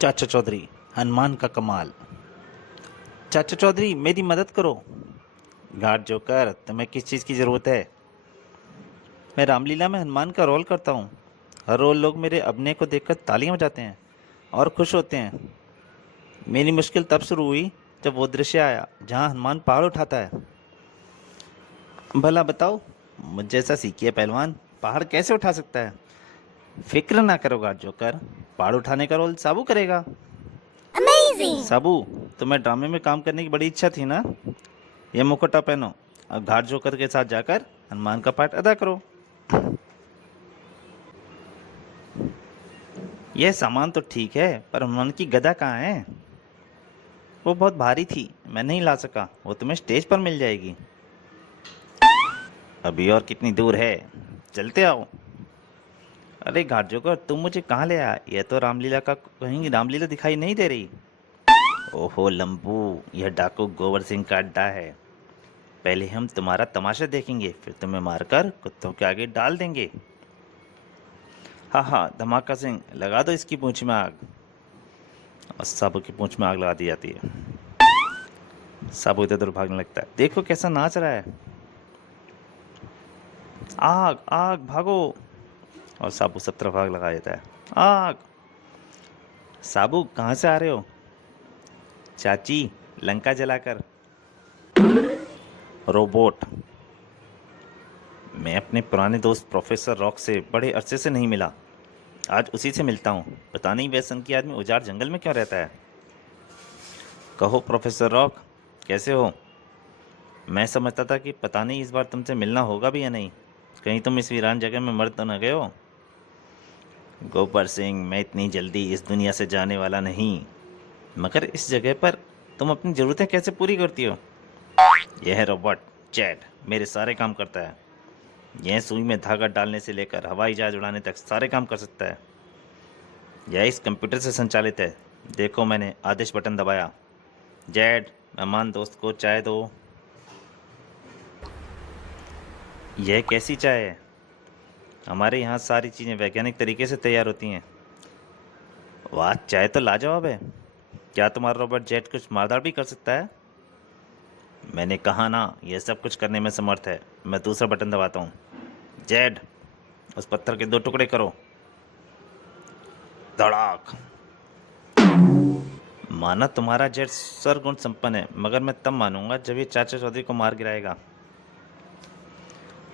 चाचा चौधरी, हनुमान का कमाल। चाचा चौधरी, मेरी मदद करो। घाट जोकर, तुम्हें किस चीज़ की ज़रूरत है? मैं रामलीला में हनुमान का रोल करता हूँ। हर रोज लोग मेरे अभिनय को देखकर तालियां बजाते हैं और खुश होते हैं। मेरी मुश्किल तब शुरू हुई जब वो दृश्य आया जहाँ हनुमान पहाड़ उठाता है। भला बताओ, मुझ जैसा सीखिए पहलवान पहाड़ कैसे उठा सकता है? फिक्र ना करो घाट जोकर, पहाड़ उठाने का रोल साबू करेगा। Amazing! साबू, तुम्हें ड्रामे में काम करने की बड़ी इच्छा थी ना? ये मुखौटा पहनो। अब घाट जोकर के साथ जाकर हनुमान का पाठ अदा करो। यह सामान तो ठीक है, पर हनुमान की गदा कहाँ है? वो बहुत भारी थी, मैं नहीं ला सका। वो तुम्हें स्टेज पर मिल जाएगी। अभी और कितनी दूर है? चलते आओ। अरे घाट जोकर, तुम मुझे कहाँ ले आया? यह तो रामलीला का कहीं रामलीला दिखाई नहीं दे रही। ओहो लंबू, यह डाकू गोबर सिंह का अड्डा है। पहले हम तुम्हारा तमाशा देखेंगे, फिर तुम्हें मारकर कुत्तों के आगे डाल देंगे। हाँ हाँ, धमाका सिंह, लगा दो इसकी पूंछ में आग। और साबू की पूंछ में आग लगा दी जाती है। साबू इधर उधर भागने लगता है। देखो कैसा नाच रहा है। आग आग भागो। और साबू सब तरफ आग लगा देता है। आग। साबू कहाँ से आ रहे हो? चाची, लंका जलाकर। रोबोट, मैं अपने पुराने दोस्त प्रोफेसर रॉक से बड़े अरसे से नहीं मिला। आज उसी से मिलता हूँ। पता नहीं वह सन की आदमी उजाड़ जंगल में क्यों रहता है। कहो प्रोफेसर रॉक, कैसे हो? मैं समझता था कि पता नहीं इस बार तुमसे मिलना होगा भी या नहीं। कहीं तुम इस वीरान जगह में मर तो न गए हो? गोबर सिंह, मैं इतनी जल्दी इस दुनिया से जाने वाला नहीं। मगर इस जगह पर तुम अपनी ज़रूरतें कैसे पूरी करती हो? यह है रोबोट चैट, मेरे सारे काम करता है। यह सुई में धागा डालने से लेकर हवाई जहाज उड़ाने तक सारे काम कर सकता है। यह इस कंप्यूटर से संचालित है। देखो, मैंने आदेश बटन दबाया। जेड, मेहमान दोस्त को चाय दो। यह कैसी चाय है? हमारे यहाँ सारी चीज़ें वैज्ञानिक तरीके से तैयार होती हैं। वाह, चाय तो लाजवाब है। क्या तुम्हारा रोबोट जेट कुछ मारदार भी कर सकता है? मैंने कहा ना, यह सब कुछ करने में समर्थ है। मैं दूसरा बटन दबाता हूँ। जेड, उस पत्थर के दो टुकड़े करो। धड़ाक। माना तुम्हारा जेट सर्वगुण संपन्न है, मगर मैं तब मानूंगा जब ये चाचा चौधरी को मार गिराएगा।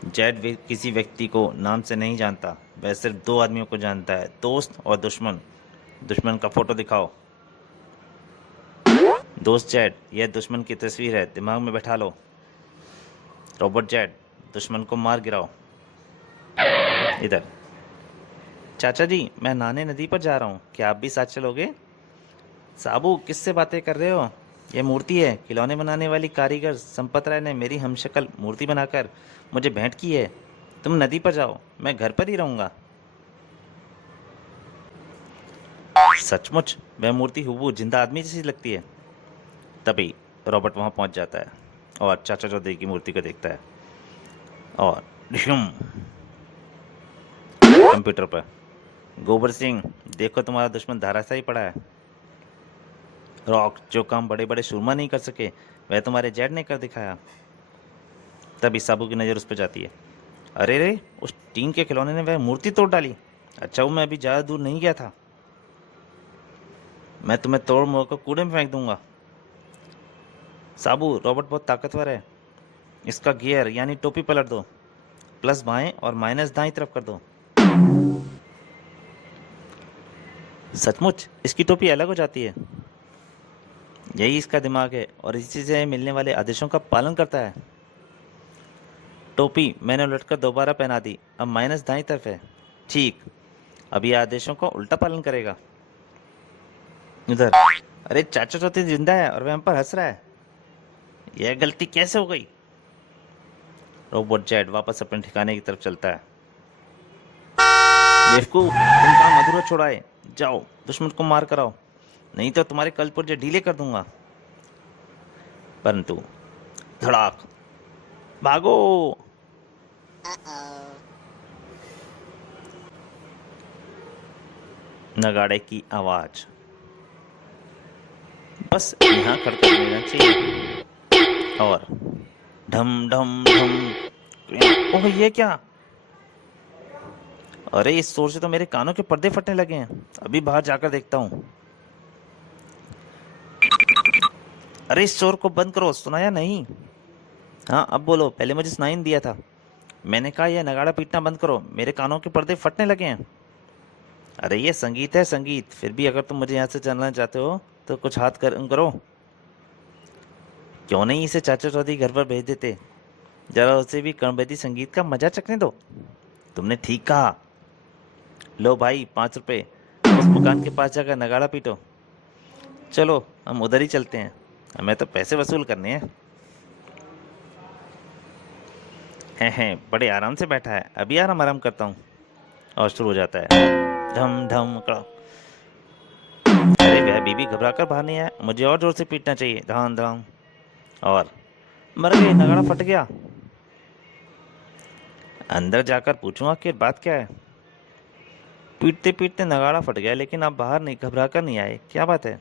जेट किसी व्यक्ति को नाम से नहीं जानता, वह सिर्फ दो आदमियों को जानता है, दोस्त और दुश्मन। दुश्मन का फोटो दिखाओ। दोस्त जेट, यह दुश्मन की तस्वीर है, दिमाग में बैठा लो। रोबोट जेट, दुश्मन को मार गिराओ। इधर। चाचा जी, मैं नहाने नदी पर जा रहा हूँ, क्या आप भी साथ चलोगे? साबू, किससे बातें कर रहे हो? यह मूर्ति है। खिलौने बनाने वाली कारीगर संपत राय ने मेरी हमशक्ल मूर्ति बनाकर मुझे भेंट की है। तुम नदी पर जाओ, मैं घर पर ही रहूंगा। सचमुच वह मूर्ति हूबहू जिंदा आदमी जैसी लगती है। तभी रॉबर्ट वहां पहुंच जाता है और चाचा चौधरी की मूर्ति को देखता है और डिशुम, कंप्यूटर पर। गोबर सिंह, देखो तुम्हारा दुश्मन धराशायी पड़ा है। रॉक, जो काम बड़े बड़े सुरमा नहीं कर सके वह तुम्हारे जेड ने कर दिखाया। तभी साबू की नज़र उस पर जाती है। अरे रे, उस टीन के खिलौने ने वह मूर्ति तोड़ डाली। अच्छा, वो मैं अभी ज़्यादा दूर नहीं गया था। मैं तुम्हें तोड़ मोड़ कर कूड़े में फेंक दूंगा। साबू, रॉबर्ट बहुत ताकतवर है। इसका गियर यानी टोपी पलट दो। प्लस बाएं और माइनस दाएं तरफ कर दो। सचमुच इसकी टोपी अलग हो जाती है। यही इसका दिमाग है और इसी से मिलने वाले आदेशों का पालन करता है। टोपी मैंने उलटकर दोबारा पहना दी, अब माइनस दाईं तरफ है। ठीक, अब ये आदेशों का उल्टा पालन करेगा। उधर। अरे चाचा चौधरी जिंदा है और वह हम पर हंस रहा है। यह गलती कैसे हो गई? रोबोट जेट वापस अपने ठिकाने की तरफ चलता है। बेवकूफ, तुम कहाँ मधुरा छुड़ाए? जाओ, दुश्मन को मार कर आओ, नहीं तो तुम्हारे कल पुर्जे ढीले कर दूंगा। परंतु धड़ाक। भागो। नगाड़े की आवाज। बस यहाँ खड़का लेना चाहिए। और ढम ढम ढम। ओह ये क्या? अरे इस शोर से तो मेरे कानों के पर्दे फटने लगे हैं। अभी बाहर जाकर देखता हूँ। अरे इस शोर को बंद करो, सुनाया नहीं? हाँ अब बोलो, पहले मुझे सुनाई नहीं दिया था। मैंने कहा यह नगाड़ा पीटना बंद करो, मेरे कानों के पर्दे फटने लगे हैं। अरे ये संगीत है संगीत, फिर भी अगर तुम मुझे यहाँ से चलना चाहते हो तो कुछ हाथ करो। क्यों नहीं इसे चाचा चौधरी घर पर भेज देते, जरा उसे भी कर्णबेदी संगीत का मजा चखने दो। तुमने ठीक कहा। लो भाई 5 रुपए, उस मकान के पास जाकर नगाड़ा पीटो। चलो हम उधर ही चलते हैं, हमें तो पैसे वसूल करने हैं। बड़े आराम से बैठा है, अभी आराम आराम करता हूँ। और शुरू हो जाता है ढम ढम कड़ा। अरे वह बीबी घबरा कर बाहर नहीं आया, मुझे और जोर से पीटना चाहिए। धाम धाम। और मर गई, नगाड़ा फट गया। अंदर जाकर पूछूं आखिर बात क्या है। पीटते पीटते नगाड़ा फट गया, लेकिन आप बाहर नहीं घबरा कर नहीं आए, क्या बात है?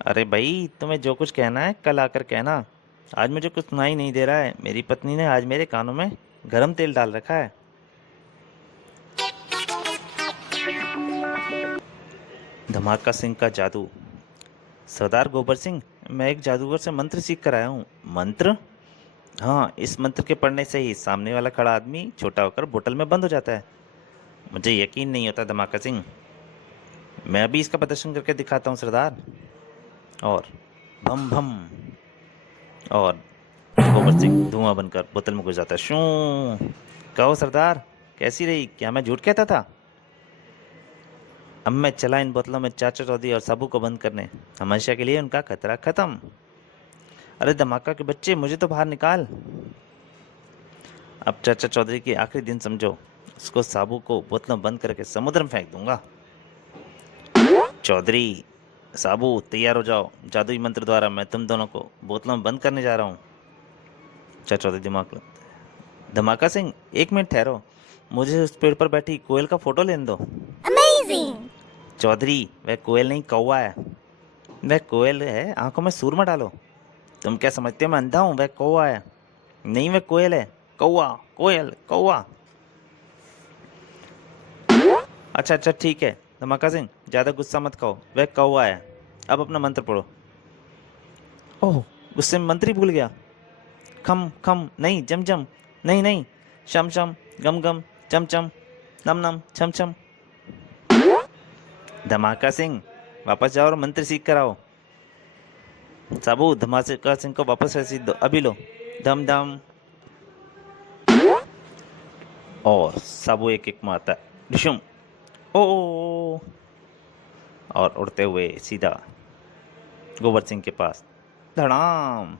अरे भाई तुम्हें जो कुछ कहना है कल आकर कहना, आज मुझे कुछ सुनाई नहीं दे रहा है। मेरी पत्नी ने आज मेरे कानों में गरम तेल डाल रखा है। धमाका सिंह का जादू। सरदार गोबर सिंह, मैं एक जादूगर से मंत्र सीख कर आया हूँ। मंत्र? हाँ, इस मंत्र के पढ़ने से ही सामने वाला खड़ा आदमी छोटा होकर बोतल में बंद हो जाता है। मुझे यकीन नहीं होता धमाका सिंह, मैं अभी इसका प्रदर्शन करके दिखाता हूँ सरदार। और भम भम। और गोबर सिंह धुआं बनकर बोतल में घुस जाता है। शू। कहो सरदार, कैसी रही? क्या मैं झूठ कहता था? अब मैं चला इन बोतलों में चाचा चौधरी और साबू को बंद करने, हमेशा के लिए उनका खतरा खत्म। अरे धमाका के बच्चे, मुझे तो बाहर निकाल। अब चाचा चौधरी के आखिरी दिन समझो, उसको साबू को बोतलों बंद करके समुद्र में फेंक दूंगा। चौधरी, साबू तैयार हो जाओ, जादुई मंत्र द्वारा मैं तुम दोनों को बोतलों में बंद करने जा रहा हूँ। चाचा चौधरी दिमाग लगता है। धमाका सिंह, एक मिनट ठहरो, मुझे उस पेड़ पर बैठी कोयल का फोटो लेने दो। Amazing. चौधरी, वह कोयल नहीं कौवा है। वह कोयल है, आंखों में सूरमा डालो। तुम क्या समझते हो मैं अंधा हूँ? वह कौवा है। नहीं वह कोयल है। कौवा, कोयल, कौवा। अच्छा अच्छा ठीक है धमाका सिंह, ज़्यादा गुस्सा मत खाओ, वह कौवा है। अब अपना मंत्र पढ़ो। ओह, गुस्से में मंत्र ही भूल गया। खम खम नहीं, जम जम नहीं नहीं, शम शम गम गम चम चम नम नम छम छम। धमाका सिंह, वापस जाओ और मंत्र सीख कर आओ। साबू, धमाका सिंह को वापस रसीद दो, अभी लो। धम धम। और साबू एक एक मारता है। डिशुम। ओ। और उड़ते हुए सीधा गोबर सिंह के पास। धड़ाम।